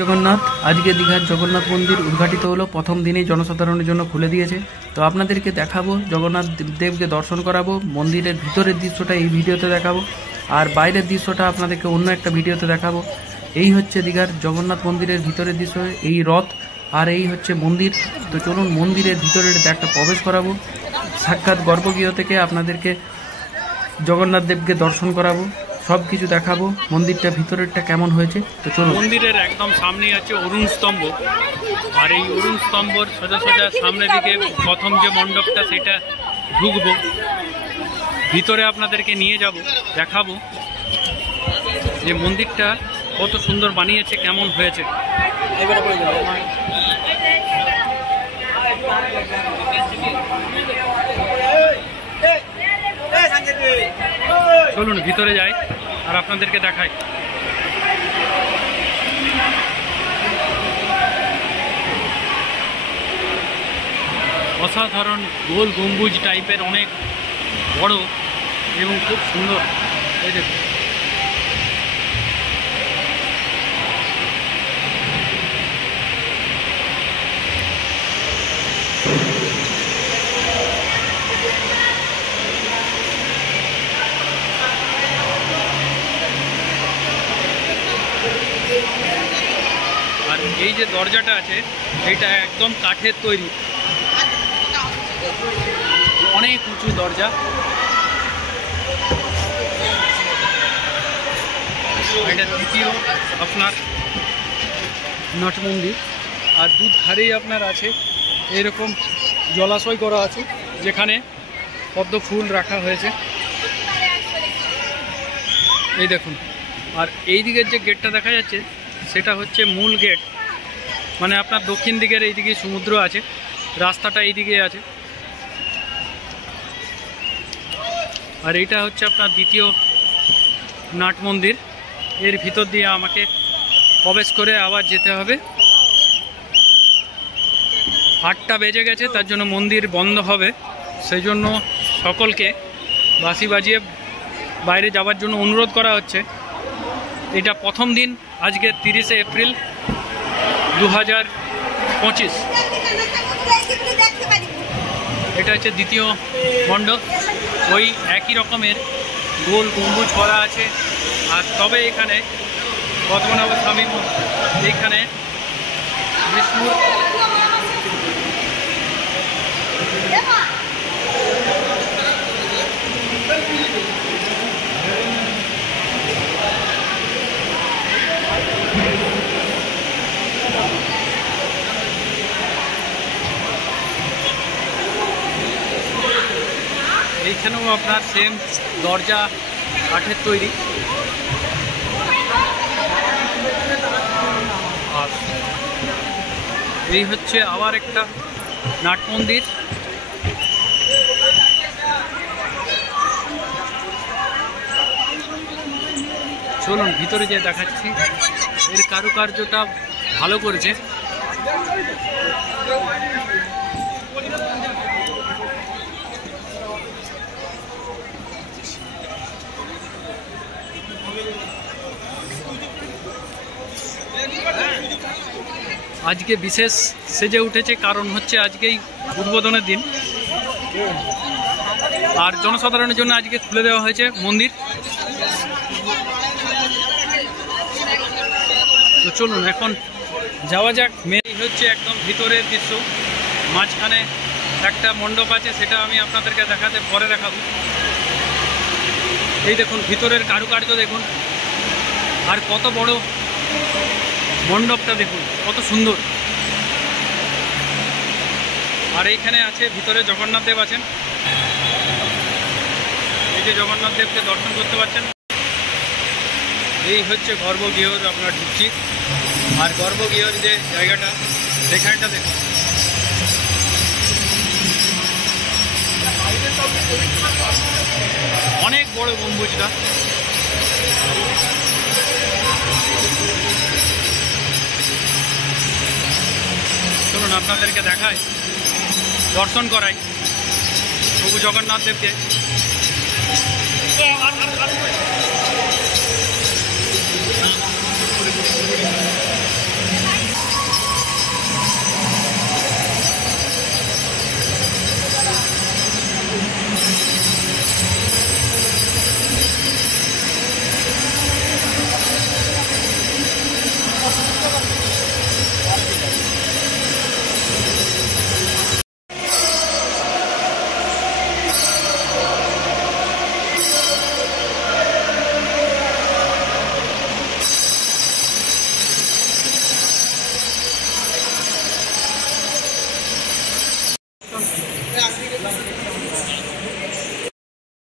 জগন্নাথ আজকে দীঘার জগন্নাথ মন্দির উদ্ঘাটিত হলো। প্রথম দিনেই জনসাধারণের জন্য খুলে দিয়েছে। তো আপনাদেরকে দেখাবো, জগন্নাথ দেবকে দর্শন করাবো। মন্দিরের ভিতরের দৃশ্যটা এই ভিডিওতে দেখাবো, আর বাইরের দৃশ্যটা আপনাদেরকে অন্য একটা ভিডিওতে দেখাবো। এই হচ্ছে দীঘার জগন্নাথ মন্দিরের ভিতরের দৃশ্য, এই রথ, আর এই হচ্ছে মন্দির। তো চলুন মন্দিরের ভিতরের একটা প্রবেশ করাবো। সাক্ষাৎ গর্ভগৃহ থেকে আপনাদেরকে জগন্নাথ দেবকে দর্শন করাবো, সব কিছু দেখাবো, মন্দিরটা ভিতরেরটা কেমন হয়েছে। তো চলুন। মন্দিরের একদম সামনেই আছে অরুণ স্তম্ভ, আর এই অরুণ স্তম্ভর সোজা সোজা সামনের দিকে প্রথম যে মণ্ডপটা সেটা ঢুকবো, ভিতরে আপনাদেরকে নিয়ে যাব, দেখাবো যে মন্দিরটা কত সুন্দর বানিয়েছে, কেমন হয়েছে। চলুন ভিতরে যাই আর আপনাদেরকে দেখাই। অসাধারণ গোল গম্বুজ টাইপের, অনেক বড় এবং খুব সুন্দর। এই দেখুন, আর এই যে দরজাটা আছে এটা একদম কাঠের তৈরি, অনেক উঁচু দরজা। এটা দ্বিতীয় আপনার নাট মন্দির, আর দুধারেই আপনার আছে এরকম জলাশয় করা আছে, যেখানে পদ্ম ফুল রাখা হয়েছে। এই দেখুন, আর এই দিকের যে গেটটা দেখা যাচ্ছে সেটা হচ্ছে মূল গেট, মানে আপনার দক্ষিণ দিকের এই দিকে সমুদ্র আছে, রাস্তাটা এই দিকে আছে। আর এইটা হচ্ছে আপনার দ্বিতীয় নাট মন্দির, এর ভিতর দিয়ে আমাকে প্রবেশ করে আবার যেতে হবে। 8টা বেজে গেছে, তার জন্য মন্দির বন্ধ হবে, সেই জন্য সকলকে বাঁশি বাজিয়ে বাইরে যাওয়ার জন্য অনুরোধ করা হচ্ছে। এটা প্রথম দিন, আজকে 30শে এপ্রিল 2025। এটা হচ্ছে দ্বিতীয় মণ্ডপ, ওই একই রকমের গোল গম্বুজ করা আছে। আর তবে এখানে পদ্মনাভ স্বামী, এইখানে বিষ্ণুর এইখানেও আপনার সেম দরজা কাঠের তৈরি। আর এই হচ্ছে আবার একটা নাট মন্দির। চলুন ভিতরে যে দেখাচ্ছি, এর কারুকার্যটা ভালো করেছে। আজকে বিশেষ সেজে উঠেছে, কারণ হচ্ছে আজকেই উদ্বোধনের দিন, আর জনসাধারণের জন্য আজকে খুলে দেওয়া হয়েছে মন্দির। তো চলুন এখন যাওয়া যাক। মেন হচ্ছে একদম ভিতরের দৃশ্য, মাঝখানে একটা মণ্ডপ আছে, সেটা আমি আপনাদেরকে পরে দেখাবো। এই দেখুন ভিতরের কারুকার্য দেখুন, আর কত বড় মণ্ডপটা দেখুন, কত সুন্দর। আর এইখানে আছে ভিতরে জগন্নাথ দেব আছেন, এই যে জগন্নাথ দেবকে দর্শন করতে পারছেন। এই হচ্ছে গর্ভগৃহ, আপনার ঢুকছি, আর গর্ভগৃহের যে জায়গাটা সেখানটা দেখুন, অনেক বড় গম্বুজটা। চলুন আপনাদেরকে দেখাই, দর্শন করাই প্রভু জগন্নাথ দেবকে।